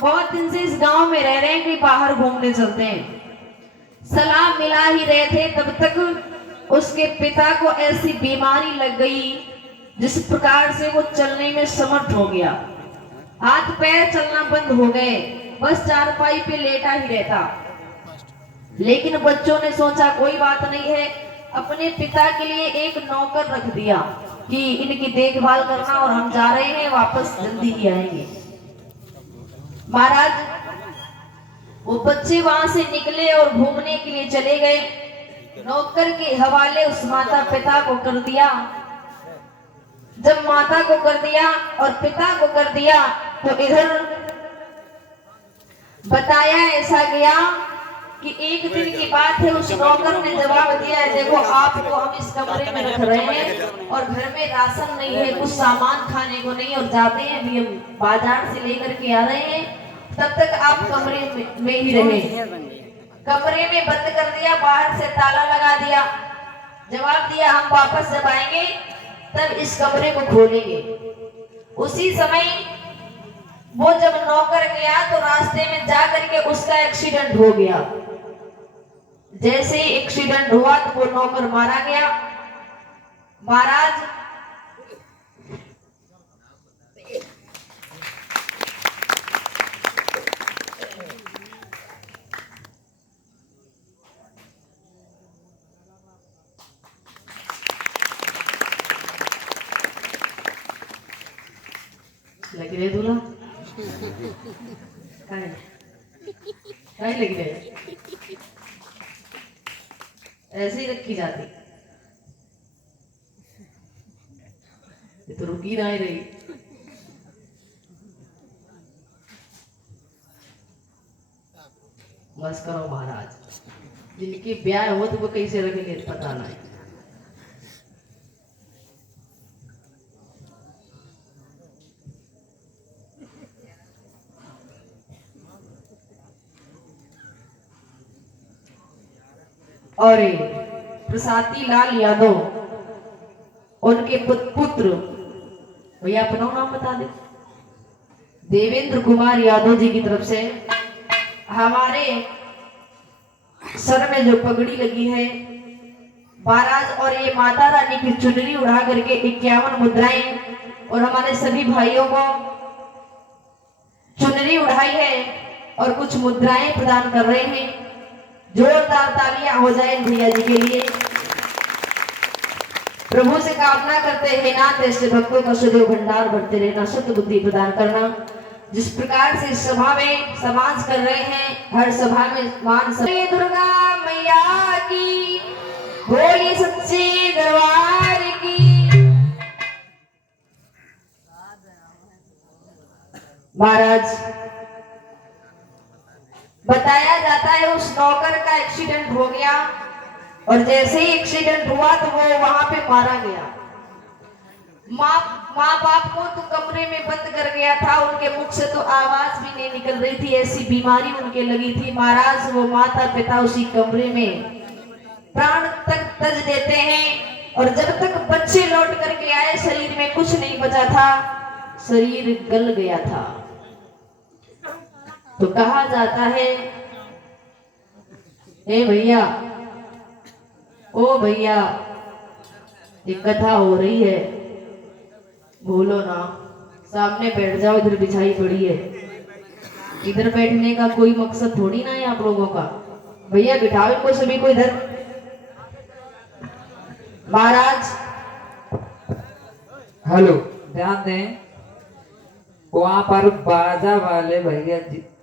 बहुत दिन से इस गांव में रह रहे हैं कि बाहर घूमने चलते हैं। सलाम मिला ही रहे थे तब तक उसके पिता को ऐसी बीमारी लग गई जिस प्रकार से वो चलने में समर्थ हो गया। हाथ पैर चलना बंद हो गए, बस चारपाई पे लेटा ही रहता। लेकिन बच्चों ने सोचा कोई बात नहीं है, अपने पिता के लिए एक नौकर रख दिया कि इनकी देखभाल करना और हम जा रहे हैं, वापस जल्दी ही आएंगे। महाराज वो बच्चे वहां से निकले और घूमने के लिए चले गए। नौकर के हवाले उस माता पिता को कर दिया। जब माता को कर दिया और पिता को कर दिया तो इधर बताया ऐसा गया कि एक दिन की बात है, उस नौकर ने जवाब दिया है, देखो आपको हम इस कमरे में रख रहे हैं और घर में राशन नहीं है, कुछ सामान खाने को नहीं, और जाते हैं अभी हम बाजार से लेकर के आ रहे हैं, तब तक आप कमरे में ही रहे। कमरे में बंद कर दिया, बाहर से ताला लगा दिया, जवाब दिया हम वापस जब आएंगे तब इस कमरे को खोलेंगे। उसी समय वो जब नौकर गया तो रास्ते में जा करके उसका एक्सीडेंट हो गया। जैसे ही एक्सीडेंट हुआ तो वो नौकर मारा गया। महाराज लग रहे दूल्हा लग रहे ऐसे ही रखी जाती, ये तो रुकी ना ही रही। बस करो महाराज, जिनके ब्याह हो तो वो कैसे रखेंगे पता नहीं। और प्रसादी लाल यादव उनके पुत्र, भैया अपना नाम बता दे, देवेंद्र कुमार यादव जी की तरफ से हमारे सर में जो पगड़ी लगी है महाराज, और ये माता रानी की चुनरी उड़ा करके 51 मुद्राएं, और हमारे सभी भाइयों को चुनरी उड़ाई है और कुछ मुद्राएं प्रदान कर रहे हैं। जोरदार तालियां हो जाए भैया जी के लिए। प्रभु से कामना करते हैं नाथ ऐसे भक्तों का सदैव भंडार भरते रहना, सत्य बुद्धि प्रदान करना। जिस प्रकार से सभा में समाज कर रहे हैं, हर सभा में मान दुर्गा मैया की, बोलिए सच्चे दरबार की। महाराज बताया जाता है उस नौकर का एक्सीडेंट हो गया और जैसे ही एक्सीडेंट हुआ तो वो वहां पे मारा गया। माँ बाप को तो कमरे में बंद कर गया था, उनके मुख से तो आवाज भी नहीं निकल रही थी, ऐसी बीमारी उनके लगी थी। महाराज वो माता पिता उसी कमरे में प्राण तक तज देते हैं, और जब तक बच्चे लौट करके आए शरीर में कुछ नहीं बचा था, शरीर गल गया था। तो कहा जाता है, ए भैया, ओ भैया, एक कथा हो रही है, बोलो ना, सामने बैठ जाओ, इधर बिछाई पड़ी है। इधर बैठने का कोई मकसद थोड़ी ना है आप लोगों का, भैया बिठाओ इनको सभी को इधर। महाराज हेलो, ध्यान दें, वहां पर बाजा वाले भैया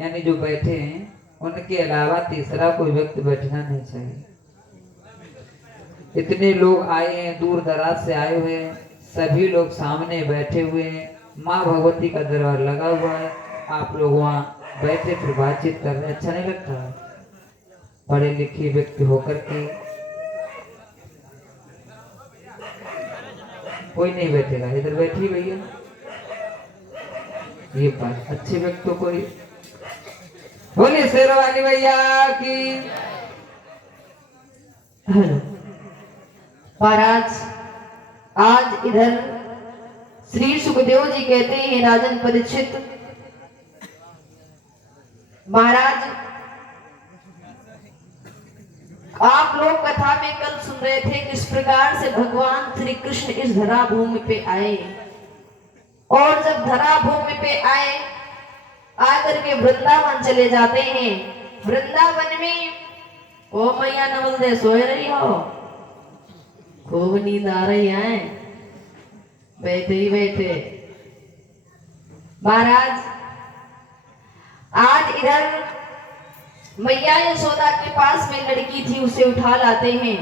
यानी जो बैठे हैं उनके अलावा तीसरा कोई व्यक्ति बैठना नहीं चाहिए। इतने लोग आए हैं, दूर दराज से आए हुए हैं, सभी लोग सामने बैठे हुए हैं, माँ भगवती का दरबार लगा हुआ है, आप लोग वहाँ बैठे फिर बातचीत कर रहे, अच्छा नहीं लगता? पढ़े लिखे व्यक्ति होकर के कोई नहीं बैठेगा, इधर बैठिए भैया। ये बात अच्छे व्यक्तियों को बोलिए शेरों वाली भैया की। हेलो महाराज, आज इधर श्री सुखदेव जी कहते हैं, राजन परीक्षित, महाराज, आप लोग कथा में कल सुन रहे थे किस प्रकार से भगवान श्री कृष्ण इस धरा भूमि पे आए, और जब धरा भूमि पे आए आकर के वृंदावन चले जाते हैं। वृंदावन में ओ मैया नवल दे सोए रही हो, खूब नींद आ रही है, बैठे ही बैठे। महाराज, आज इधर मैया यशोदा के पास में लड़की थी, उसे उठा लाते हैं।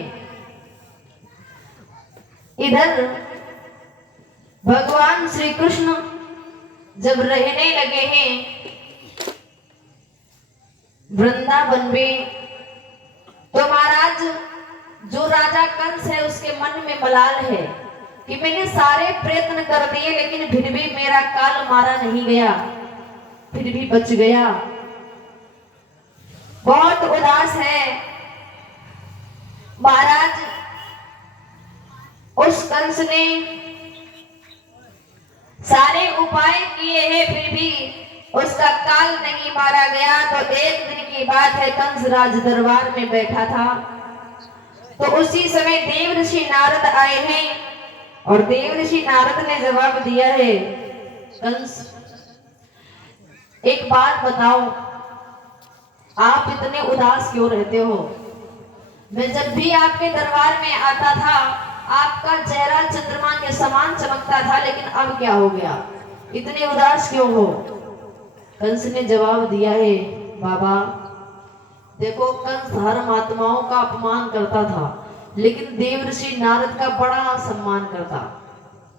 इधर भगवान श्री कृष्ण जब रहने लगे हैं वृंदावन में, तो महाराज जो राजा कंस है उसके मन में मलाल है कि मैंने सारे प्रयत्न कर दिए लेकिन फिर भी मेरा काल मारा नहीं गया, फिर भी बच गया। बहुत उदास है महाराज। उस कंस ने सारे उपाय किए हैं फिर भी उसका काल नहीं मारा गया। तो एक दिन की बात है, कंस राज दरबार में बैठा था, तो उसी समय देव ऋषि नारद आए हैं और देव ऋषि नारद ने जवाब दिया है, कंस एक बात बताओ, आप इतने उदास क्यों रहते हो? मैं जब भी आपके दरबार में आता था आपका चेहरा चंद्रमा के समान चमकता था, लेकिन अब क्या हो गया, इतने उदास क्यों हो? कंस ने जवाब दिया है, बाबा देखो, कंस हर महात्माओं का अपमान करता था लेकिन देव ऋषि नारद का बड़ा सम्मान करता,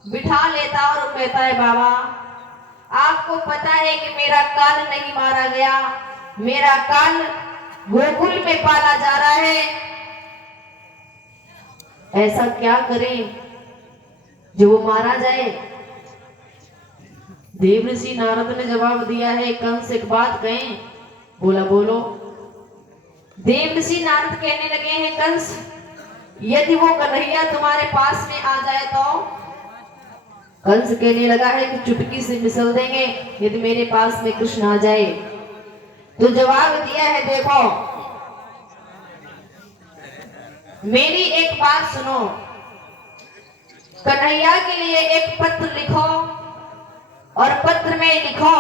बिठा लेता और कहता है, बाबा आपको पता है कि मेरा काल नहीं मारा गया, मेरा काल गोकुल में पाला जा रहा है, ऐसा क्या करें जो वो मारा जाए? देव ऋषि नारद ने जवाब दिया है, कंस एक बात कहें? बोला बोलो। देव ऋषि नारद कहने लगे हैं, कंस यदि वो कन्हैया तुम्हारे पास में आ जाए तो? कंस कहने लगा है कि चुटकी से मिसल देंगे यदि मेरे पास में कृष्ण आ जाए। तो जवाब दिया है, देखो मेरी एक बात सुनो, कन्हैया के लिए एक पत्र लिखो और पत्र में लिखो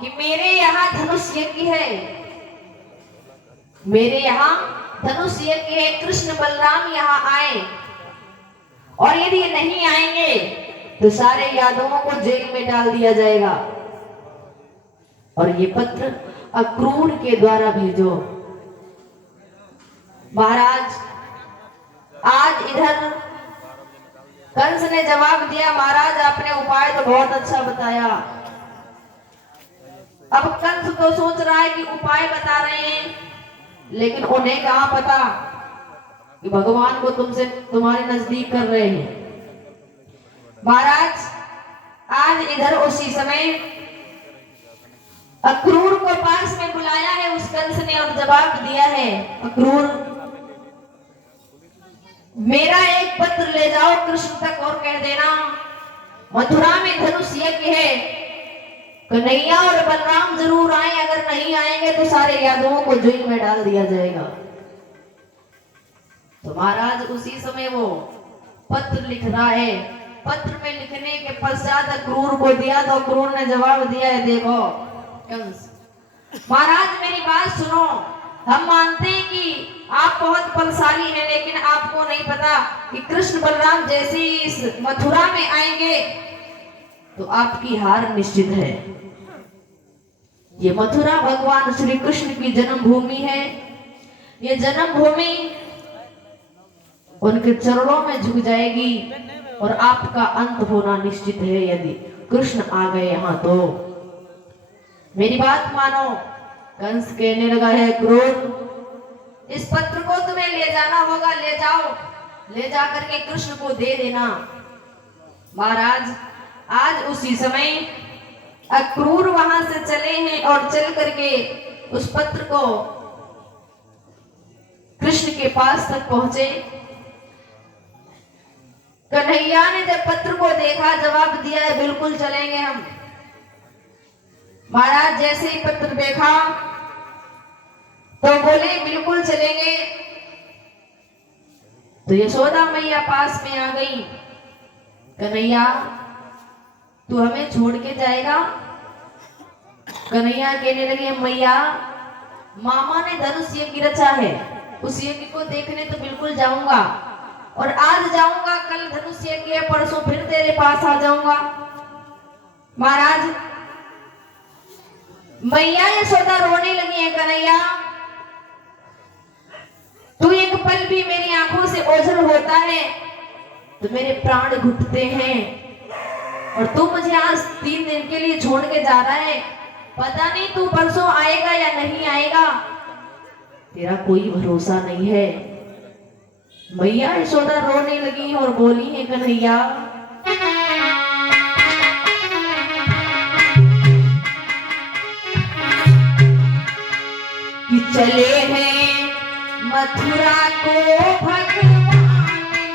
कि मेरे यहाँ धनुष यज्ञ है, मेरे यहाँ धनुष यज्ञ है, कृष्ण बलराम यहाँ आए, और यदि ये नहीं आएंगे तो सारे यादवों को जेल में डाल दिया जाएगा, और ये पत्र अक्रूर के द्वारा भेजो। महाराज, आज इधर कंस ने जवाब दिया, महाराज आपने उपाय तो बहुत अच्छा बताया। अब कंस तो सोच रहा है कि उपाय बता रहे हैं, लेकिन उन्हें कहां पता कि भगवान को तुमसे तुम्हारे नजदीक कर रहे हैं। महाराज, आज इधर उसी समय अक्रूर को पास में बुलाया है उस कंस ने और जवाब दिया है, अक्रूर मेरा एक पत्र ले जाओ कृष्ण तक और कह देना मथुरा में धनुष यज्ञ है, कन्हैया और बलराम जरूर आए, अगर नहीं आएंगे तो सारे यादवों को जेल में डाल दिया जाएगा। तो महाराज उसी समय वो पत्र लिख रहा है, पत्र में लिखने के पश्चात अक्रूर को दिया तो अक्रूर ने जवाब दिया है, देखो कंस महाराज मेरी बात सुनो, हम मानते हैं कि आप बहुत बलशाली हैं, लेकिन आपको नहीं पता कि कृष्ण बलराम जैसे ही इस मथुरा में आएंगे तो आपकी हार निश्चित है। ये मथुरा भगवान श्री कृष्ण की जन्मभूमि है, ये जन्मभूमि उनके चरणों में झुक जाएगी और आपका अंत होना निश्चित है यदि कृष्ण आ गए यहाँ तो। मेरी बात मानो। कंस कहने लगा है, क्रोध इस पत्र को तुम्हें ले जाना होगा, ले जाओ, ले जाकर के कृष्ण को दे देना। महाराज, आज उसी समय अक्रूर वहां से चले हैं और चल करके उस पत्र को कृष्ण के पास तक पहुंचे। कन्हैया ने जब पत्र को देखा जवाब दिया है, बिल्कुल चलेंगे हम। महाराज जैसे ही पत्र देखा तो बोले बिल्कुल चलेंगे। तो यशोदा मैया पास में आ गई। कन्हैया तू हमें छोड़ के जाएगा? कन्हैया कहने लगे मैया मामा ने धनुष यज्ञ रचा है, उस यज्ञ को देखने तो बिल्कुल जाऊंगा, और आज जाऊंगा, कल धनुष यज्ञ है, परसों फिर तेरे पास आ जाऊंगा। महाराज मैया यशोदा रोने लगी है। कन्हैया तू एक पल भी मेरी आंखों से ओझल होता है तो मेरे प्राण घुटते हैं, और तू मुझे आज 3 दिन के लिए छोड़ के जा रहा है, पता नहीं तू परसों आएगा या नहीं आएगा, तेरा कोई भरोसा नहीं है। मैया यशोदा रोने लगी और बोली है कन्हैया कि चले हैं मथुरा को भगवान